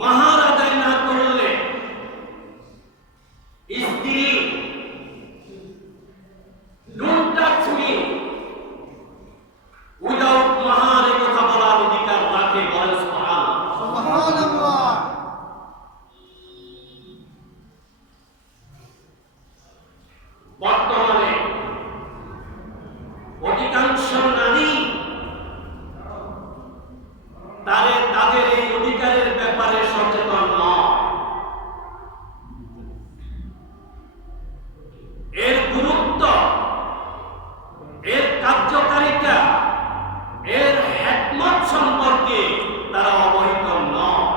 মাহার আদায় না করলে স্ত্রী ডোন্ট টাচ মি উইদাউট মাহার এ কথা বলার অধিকার রাখে। বলেন সুবহানাল্লাহ। বর্তমানে অধিকাংশ নারী তাদের এই অধিকারের ব্যাপারে সচেতন নয়। এর গুরুত্ব, এর কার্যকারিতা, এর হিকমত সম্পর্কে তারা অবহিত নয়।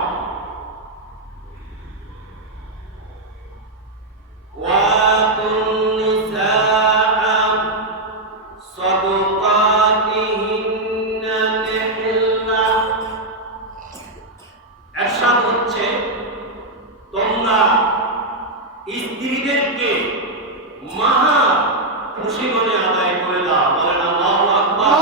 এরশাদ হচ্ছে, তোমরা স্ত্রীদেরকে মাহার খুশি মনে আদায় করে দাও। বলেন আল্লাহু আকবার।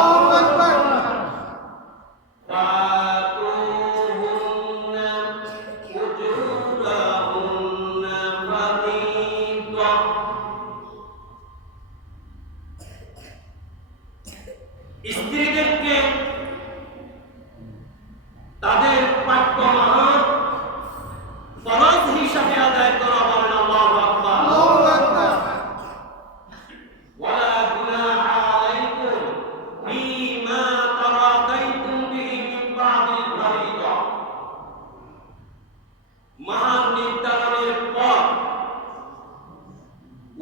স্ত্রীদেরকে তাদের প্রাপ্য মাহার ফরজ হিসাবে আদায় করা। বলেন আল্লাহু আকবার। ওয়ালা গুনাহা আলাইকুম ফীমা তারাদাইতুম বিহি মিন বা'দিল ফরিদা। মাহার নির্ধারণের পর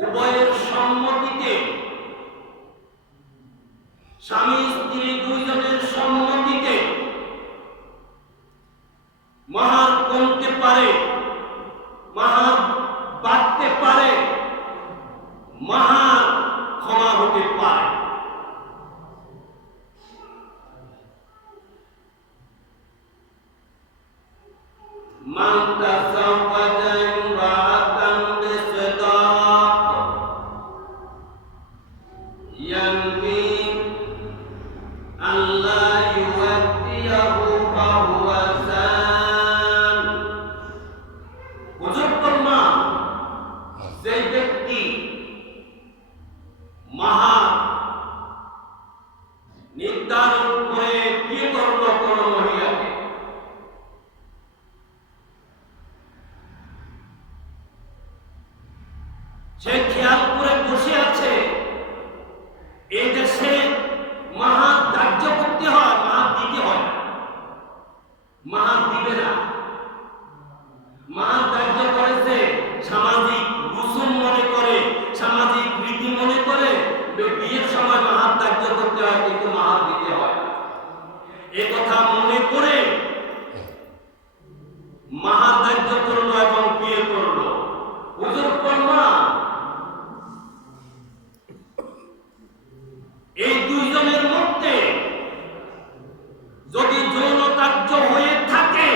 উভয়ের সম্মতিতে, স্বামী স্ত্রী দুইজনের সম্মতিতে মাহার কমতে পারে, মাহার বাড়তে পারে, মাহার ক্ষমা হতে পারে। মান তাযাওয়াজা ইমরাআতান বিসদাক ইয়ানবি আল্লাহ ইউআতিয়াহু ফাহুয়া যান। হুজুর ফরমান, যে ব্যক্তি মাহার নির্ধারণ করে বিয়ে করলো কোন মহিলাকে, সে খেয়াল করে বসে আছে এই দেশে মাহার ধার্য করতে হয়, মাহার দিতে হয়। মাহার দিবে না। মাহার ধার্য করেছে সামাজিক রসুম মনে করে, সামাজিক রীতি মনে করে বিয়ের সময় মাহার ধার্য করতে হয়, কিন্তু মাহার দিতে হয়। এ কথা মনে করে মাহার ধার্য করলো এবং বিয়ে করলো। হুজুর ফরমান, এই দুইজনের মধ্যে যদি যৌন কার্য হয়ে থাকে,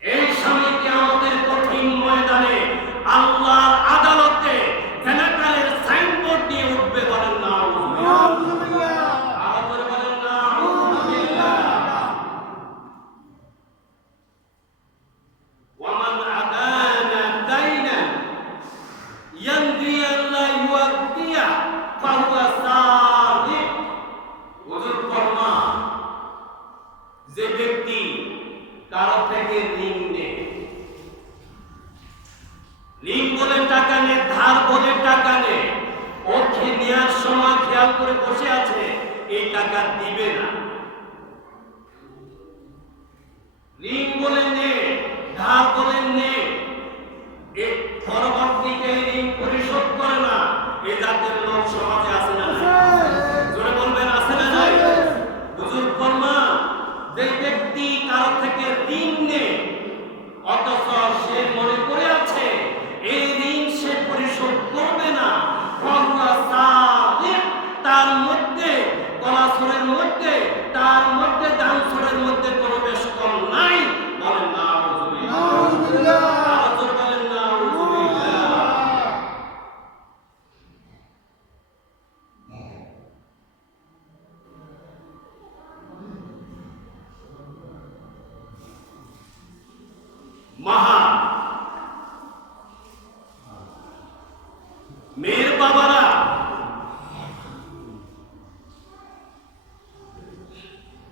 এই স্বামীকে আমাদের কঠিন ময়দানে আল্লাহর আদালতে জেনাকালের সাইনবোর্ড নিয়ে উঠবে। বলেন নাউযুবিল্লাহ। আরো করে বলেন নাউযুবিল্লাহ। ওয়ামান আদানা দাইনান ইয়ানদি আল্লাহ ইউআতিয়া ফাহুয়া সাদিক। হুজুর ফরমান, যে ব্যক্তি কারো থেকে ঋণ নেয়, ঋণ বলে টাকা নেয়, ধার বলে টাকা নেয়, ও নেওয়ার সময় খেয়াল করে বসে আছে এই টাকা দিবে না। ঋণ বলে নে, ধার বলে নে, এই পরবর্তীতে ঋণ পরিশোধ করে না, এই জাতের লোক সমাজে আছে না? জোরে বলবেন, আছে না নাই? হুজুর ফরমান, যে ব্যক্তি কারো থেকে ঋণ নেয় অথচ সে মনে করে আছে এই ঋণ সে পরিশোধ করবে না, তার মধ্যে কলাসরের মধ্যে, তার মধ্যে দানসরের মধ্যে কোনো বেশ কম নাই। বলেন নাউযুবিল্লাহ। বলেন নাউযুবিল্লাহ। মাহা মেয়ের বাবারা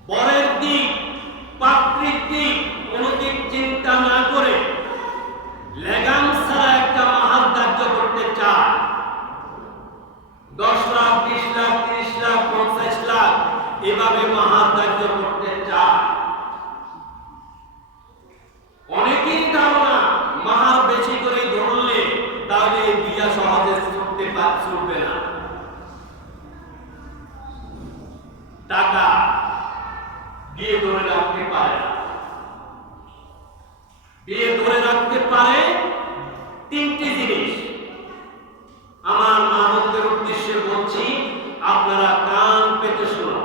পরের দিক পাত্রিক দিক কোন দিক চিন্তা না করে লেগাম ছাড়া একটা মাহার ধার্য করতে চায়। 10 লাখ 20 লাখ 30 লাখ 50 লাখ এভাবে মাহার ধার্য করতে চায়। অনেকেই ধারণা মাহার বেশি করে ধরলে তাহলে বিয়া সহজে চলবে না। টাকা বিয়ে ধরে রাখতে পারে না। বিয়ে ধরে রাখতে পারে তিনটি জিনিস। আমার মানবদের উদ্দেশ্যে বলছি, আপনারা কান পেতে শুনুন।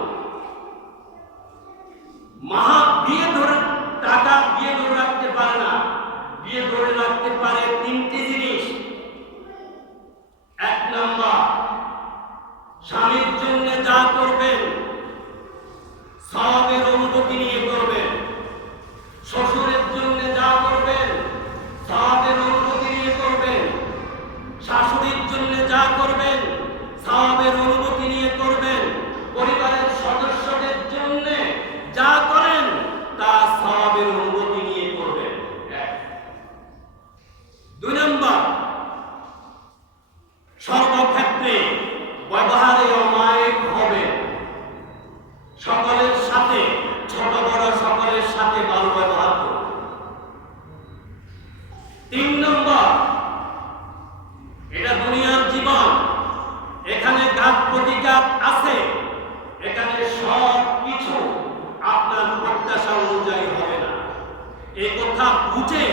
মাহা বিয়ে ধরে টাকা বিয়ে ধরে রাখতে পারে না। বিয়ে ধরে রাখতে পারে তিনটি জিনিস। 1 নাম্বার, স্বামীর জন্য যা করবেন সওয়াবের অনুভূতি নিয়ে করবেন। শ্বশুরের জন্য যা করবেন সওয়াবের অনুভূতি নিয়ে করবেন। শাশুড়ির জন্য যা করবেন সওয়াবের অনুভূতি নিয়ে করবেন। পরিবারের সদস্যদের জন্য যা করেন তা সওয়াবের অনুভূতি নিয়ে করবেন। 2 নাম্বার, সর্বক্ষেত্রে ব্যবহারে অমায়িক হবে। সকলের সাথে, ছোট বড় সকলের সাথে ভালো ব্যবহার করবে। 3 নম্বর, এটা দুনিয়ার জীবন, এখানে ঘাত প্রতিঘাত আছে। এখানে সব কিছু আপনার প্রত্যাশা অনুযায়ী হবে না। এই কথা বুঝে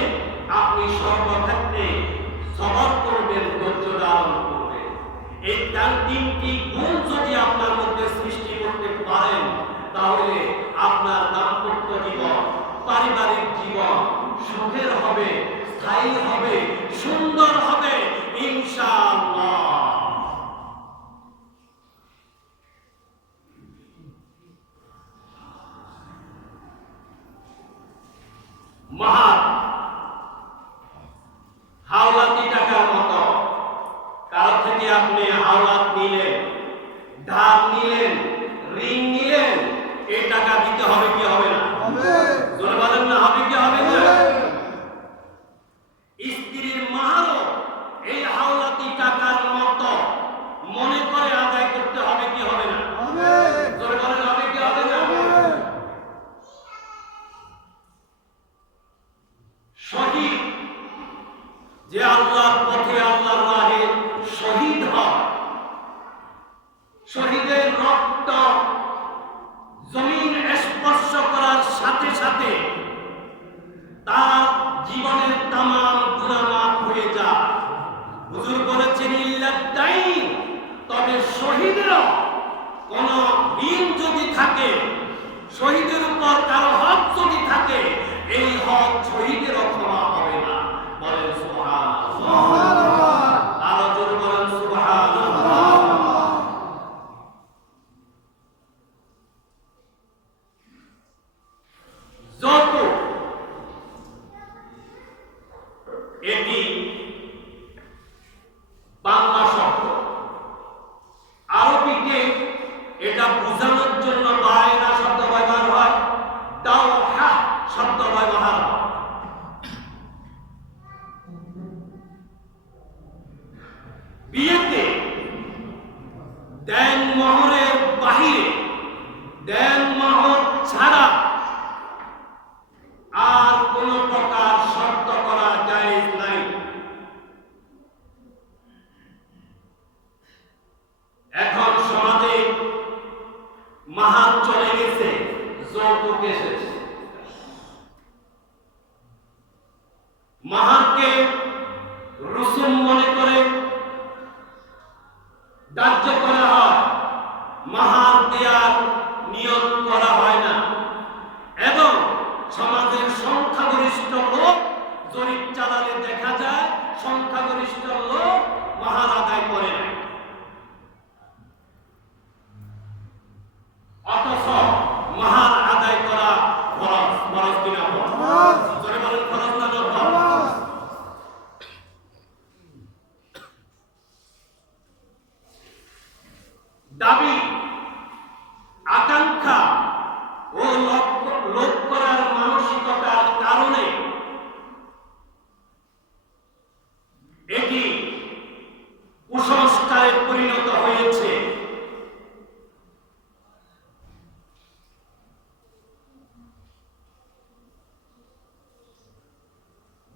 আপনি সর্বক্ষেত্রে সবর করবেন, ধৈর্য ধারণ করবেন। এই 3টি গুণ যদি আপনার মধ্যে সৃষ্টি করতে পারেন তাহলে আপনার দাম্পত্য জীবন, পারিবারিক জীবন সুখের হবে, স্থায়ী হবে, সুন্দর হবে ইনশাআল্লাহ। মাহার হাওলাতি টাকার মতো। কারো থেকে আপনি হাওলাত নিলেন, ধার নিলেন, ঋণ নিলেন, এই টাকা দিতে হবে কি হবে না? জোরে বলেন না, হবে কি হবে না? স্ত্রীর মাহারও এই হাওলাতি টাকার মতো মনে করে আদায় করতে হবে কি হবে না? জোরে বলেন, হবে কি হবে না? শহীদ যে আল্লাহর পথে আল্লাহর রাহে শহীদ হয়, শহীদের রক্ত জমিন স্পর্শ করার সাথে সাথে তার জীবনের তামাম গুনাহ মাফ হয়ে যায়। হুজুর বলেছেন ইল্লাদাইন, তবে শহীদেরও কোন ঋণ যদি থাকে, শহীদের উপর কারো হক যদি থাকে, এই হক শহীদেরও ক্ষমা হবে না। বলেন সুবহানাল্লাহ। আরো জোরে বলেন সুবহানাল্লাহ। যত এটি বাংলা শব্দ, আরবিতে এটা বোঝানোর জন্য বায়না শব্দ ব্যবহার হয়, দাওহা শব্দ ব্যবহার হয়। বিয়েতে দেন মোহরের বাহিরে, দেন মোহর ছাড়া আর কোন প্রকার শর্ত করা জায়েজ নাই। এখন সমাজে মাহার চলে গেছে, যৌতুক এসেছে। মাহারকে রসুম মনে করে ধার্য করা হয়, মাহার দেওয়ার নিয়ম করা হয় না। এবং সমাজের সংখ্যাগরিষ্ঠ লোক জরিপ চালালে দেখা যায় সংখ্যাগরিষ্ঠ লোক মাহার আদায় করে না। অথচ মাহার আদায় করা ফরজ। ফরজ কিনা? ফরজ। জোরে বলেন, ফরজ না ফরজ? লোভ করার মানসিকতার কারণে এটি কুসংস্কারে পরিণত হয়েছে।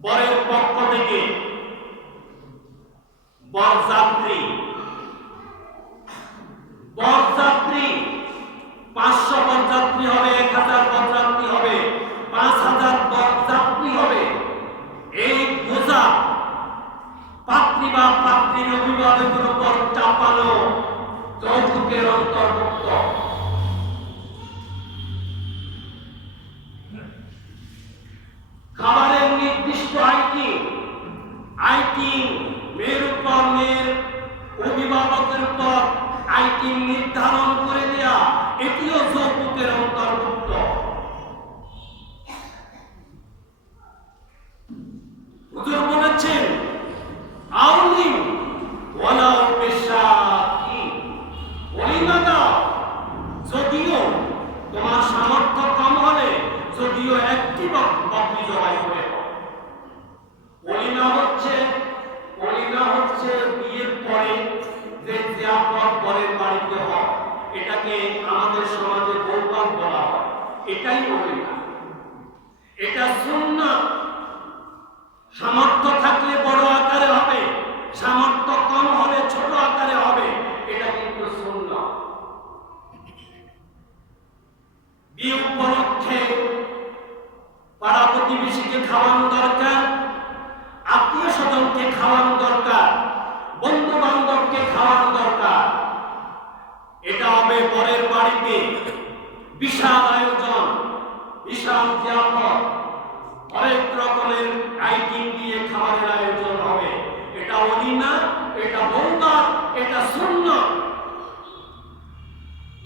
বরের পক্ষ থেকে বরযাত্রী 500 বরযাত্রী হবে, 1000 বরযাত্রী হবে, 5000 বরযাত্রী হবে। এই বোঝা পাত্রী বা পাত্রীর অভিভাবকের উপর চাপানো যৌতুকের অন্তর্ভুক্ত। খাবারের নির্দিষ্ট আইটিম মেয়ের উপর, মেয়ের অভিভাবকের উপর আইটিম নির্ধারণ করে দেয়া, এটিও যৌতুকের অন্তর্ভুক্ত। হুজুর বলেছেন আউলিম ওয়ালাউ বিশাকি, ওলিমা দাও, যদিও তোমার সামর্থ্য কম হলে যদিও একটি বকরি জবাই করে। ওলিমা হচ্ছে বিয়ের পরে যে জিয়ারত পরের বাড়িতে হয়, এটাকে আমাদের সমাজে বৌবাদ বলা হয়, এটাই ওলিমা। এটা সুন্নাত। সামর্থ্য থাকলে বড় আকারে হবে, সামর্থ্য কম হলে ছোট আকারে হবে, এটা কিন্তু সুন্নাত। বিয়ে উপলক্ষে পাড়া প্রতিবেশীকে খাওয়ানো দরকার, আত্মীয় স্বজনকে খাওয়ানো দরকার, বন্ধু বান্ধবকে খাওয়ানো দরকার। এটা হবে পরের বাড়িতে বিশাল আয়োজন, বিশাল জিয়ারত, অনেক রকমের আইটেম দিয়ে খাবারের আয়োজন হবে। এটা ওলিমা, এটা বৌবাদ, এটা সুন্নাত।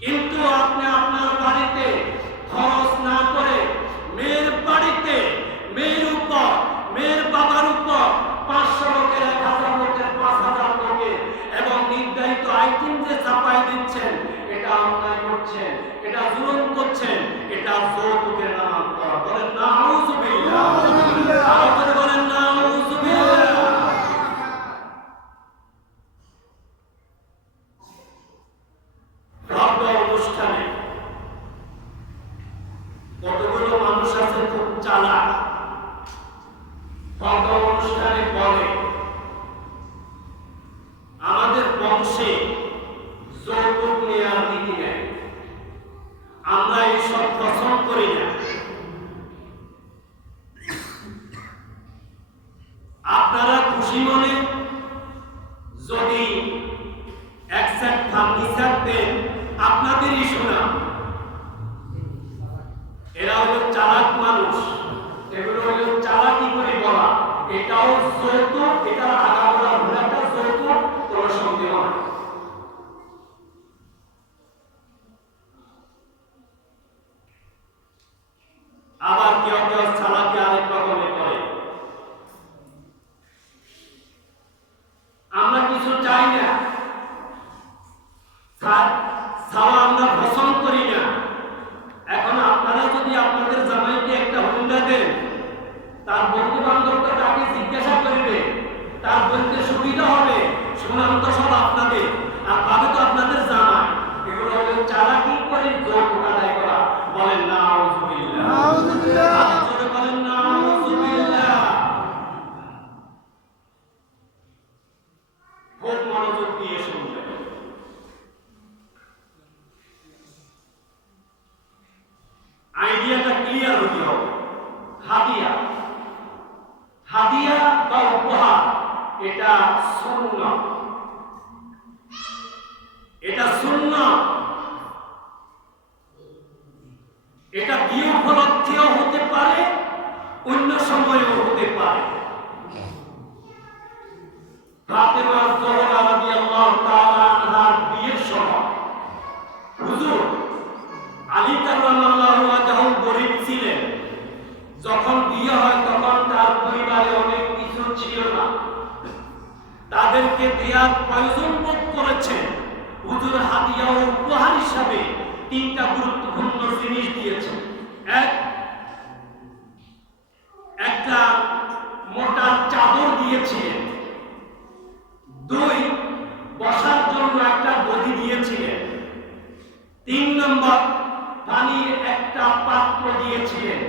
কিন্তু আপনি আপনার বাড়িতে খরচ না করে মেয়ের বাড়িতে, মেয়ের উপর, মেয়ের বাবার উপর 500 লোকের, 1000 লোকের, 5000 লোকের এবং নির্ধারিত আইটেম যে চাপাই দিচ্ছেন, এটা অন্যায় করছেন, এটা জুলুম করছেন, এটা যৌতুকের নামান্তর। বলেন নাউযুবিল্লাহ, আরো বলেন নাউযুবিল্লাহ। অনুষ্ঠানে কতগুলো মানুষ আছে খুব চালাক। অনুষ্ঠানে বলে আমাদের বংশে যৌতুক নেওয়ার নীতি নেই, আমরা এইসব পছন্দ করি না। আপনারা খুশি মনে যদি এক সেট ফার্নিচার দেন, আপনাদেরই শোনা। এরা হলো চালাক মানুষ, এগুলো হলো চালাকি করে বলা। এটাও যৌতুক, এটা আগাগোড়া ঘোড়াটা যৌতুক, কোনো সন্দেহ নেই। আবার কেউ কেউ চালাকি আরেক রকমের করে। আমরা কিছু চাই না, আমরা পছন্দ করি না। এখন আপনারা যদি আপনাদের জামাইকে একটা হুন্ডা দেন, তার বন্ধু বান্ধবরা তাকে জিজ্ঞাসা করবে, তার বলতে সুবিধা হবে, সুনাম তো সব আপনাদের, আর পাবে তো আপনাদের জামাই। এগুলো হলো চালাকি করে যৌতুক আদায় করা। বলেন নাউযুবিল্লাহ, নাউযুবিল্লাহ, বলেন নাউযুবিল্লাহ। খুব মনোযোগ দিয়ে শুনবেন। আইডিয়াটা ক্লিয়ার হতে হবে। হাদিয়া বা উপহার, এটা সুন্নাত, এটা সুন্নাত। এটা বিয়ে উপলক্ষেও হতে পারে, অন্য সময়েও হতে পারে। ফাতেমা জোহরা রাদিয়াল্লাহু তাআলা আনহার বিয়ের সময় হুজুর আলী কাররামাল্লাহু ওয়াজহু গরীব ছিলেন। যখন বিয়ে হয় তখন তার পরিবারে অনেক কিছু ছিল না, তাদেরকে দেওয়ার প্রয়োজন বোধ করেছেন। হুজুর হাদিয়া ও উপহার হিসাবে 3টা গুরুত্বপূর্ণ জিনিস দিয়েছেন। একটা মোটা চাদর দিয়েছিলেন, 2 বসার জন্য একটা গদি দিয়েছিলেন, 3 নম্বর পানির একটা পাত্র দিয়েছিলেন।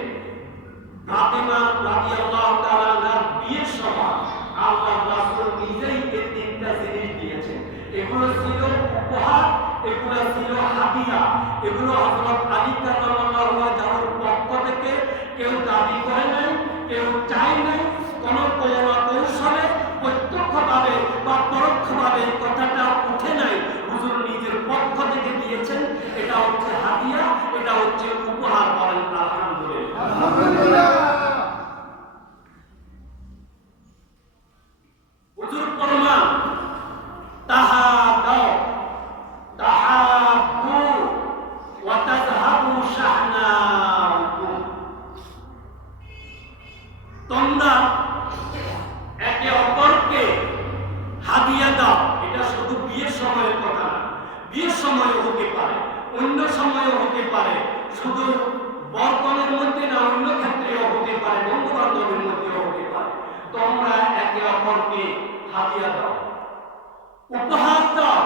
ফাতেমা রাদিয়াল্লাহু তাআলা আনহার বিয়ের সময় আল্লাহর রাসূল নিজেই এই 3টা জিনিস দিয়েছেন। এগুলো ছিল উপহার, এগুলো ছিল হাদিয়া, এগুলো হযরত আলী কারামাল্লাহু তাআলার পক্ষ থেকে কেউ দাবি করে নাই, কেউ চায় নাই, কোন কৌশলে প্রত্যক্ষভাবে বা পরোক্ষভাবে এই কথাটা উঠে নাই, হুজুর নিজের পক্ষ থেকে দিয়েছেন। এটা হচ্ছে হাদিয়া, এটা হচ্ছে উপহার। বলেন আলহামদুলিল্লাহ। হুজুর ফরমান তাহাদাও তাহাবু ওয়া তাযহাবু শাহনাকুম, তোমরা একে অপরকে হাদিয়া দাও। এটা শুধু বিয়ের সময়ের কথা না, বিয়ের সময়ও হতে পারে, অন্য সময়ও হতে পারে, শুধু বরকনের মধ্যে না, অন্য ক্ষেত্রেও হতে পারে, বন্ধু বান্ধবের মধ্যেও হতে পারে। তোমরা একে অপরকে হাদিয়া দাও, উপহার দাও।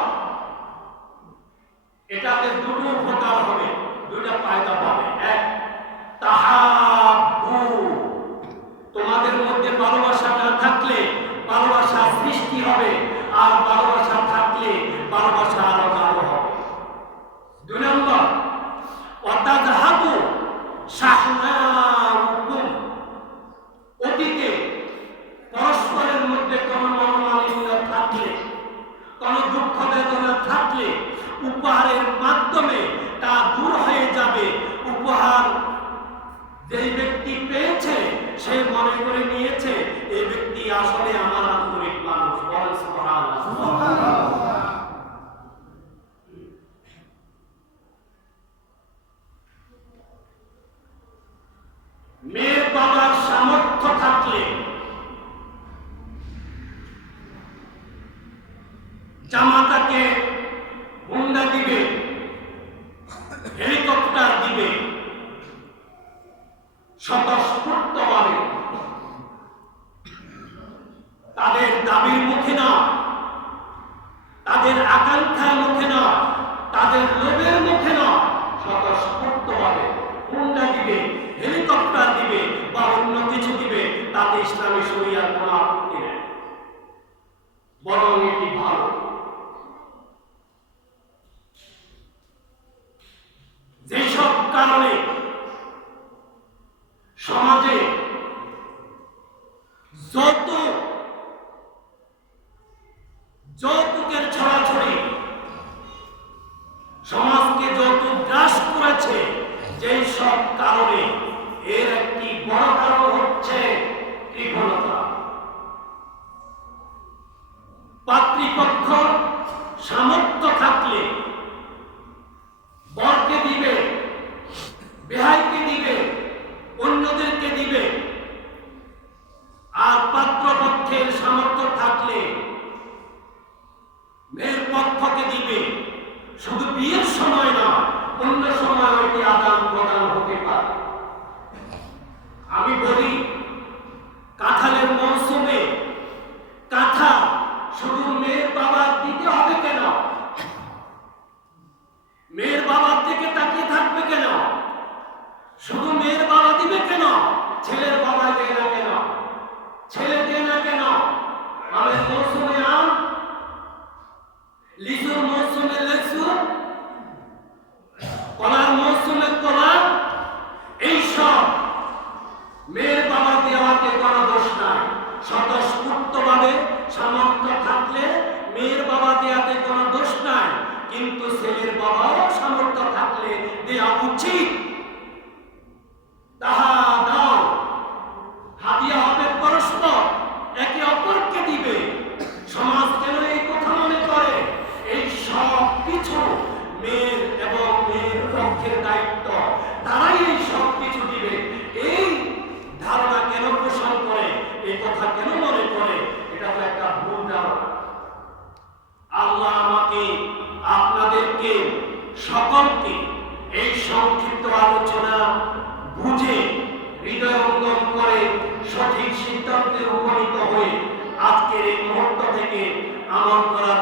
এটাতে দুটো উপকার হবে, দুটো ফায়দা পাবে। এক, তাহাব্বু, তোমাদের মধ্যে ভালোবাসা না থাকলে ভালোবাসা সৃষ্টি হবে, আর ভালোবাসা থাকলে ভালোবাসা আরো গাঢ় হবে। 2 নম্বর, ওয়াতাযহাবু শাহনাকুম, অতীতে পরস্পরের মধ্যে কোনো মনোমালিন্য থাকলে, কোনো দুঃখ বেদনা থাকলে উপহারের মাধ্যমে তা দূর হয়ে যাবে। উপহার যেই ব্যক্তি পেয়েছে সে মনে করে নিয়েছে এই ব্যক্তি আসলে আমার আন্তরিক মানুষ। বলেন সুবহানাল্লাহ। মেয়ের বাবার সামর্থ্য থাকলে জামাতাকে হুন্ডা দিবে, হেলিকপ্টার দিবে, স্বতঃস্ফূর্তভাবে, তাদের দাবির মুখে না, তাদের আকাঙ্ক্ষার মুখে না, তাদের লোভের মুখে না, স্বতঃস্ফূর্তভাবে হুন্ডা দিবে, হেলিকপ্টার দিবে বা অন্য কিছু দিবে, তাতে ইসলামী শরিয়ার কোনো আপত্তি নেই, বরং এটি ভালো। যেসব কারণে সমাজে যৌতুকের ছড়াছড়ি, সমাজকে যৌতুক গ্রাস করেছে, যেই সব কারণে এর একটি বড় কারণ হচ্ছে কৃপণতা। পাত্রীপক্ষ সামর্থ্য থাকলে বরকে দিবে, বেহাইকে দিবে, অন্যদেরকে দিবে, আর পাত্রপক্ষের সামর্থ্য থাকলে মেয়ের পক্ষকে দিবে। শুধু বিয়ের সময় না, অন্য সময় এটি আদান প্রদান হতে পারে। আমি বলি, কাঁঠালের মৌসুমে কাঁঠাল শুধু মেয়ের বাবার দিতে হবে কেন? মেয়ের বাবার দিকে তাকিয়ে থাকবে কেন? শুধু মেয়ের বাবা দিবে কেন? ছেলের বাবা দেয় না কেন? ছেলে দেয় না কেন? আমের মৌসুমে আম, লিচুর মৌসুমে লিচু, কলার মৌসুমে কলা, এইসব মেয়ের বাবা দেওয়াতে কোনো দোষ নাই। স্বতঃস্ফূর্তভাবে সামর্থ্য থাকলে মেয়ের বাবা দেওয়াতে কোনো দোষ নাই, কিন্তু ছেলের বাবাও সামর্থ্য থাকলে দেওয়া উচিত। তাহা দাও, হাদিয়া হবে পরস্পর, একে অপরকে দিবে। সমাজ কেন এই কথা মনে করে এই সব কিছু মেয়ের এবং মেয়ের পক্ষের দায়িত্ব, তারাই এই সব কিছু দিবে? এই ধারণা কেন পোষণ করে, এই কথা কেন মনে করে? এটা তো একটা ভুল ধারণা। আল্লাহ আমাকে, আপনাদেরকে, সকলকে এই সংক্ষিপ্ত আলোচনা বুঝে হৃদয়ঙ্গম করে সঠিক সিদ্ধান্তে উপনীত হয়ে আজকের এই মুহূর্ত থেকে আমল করার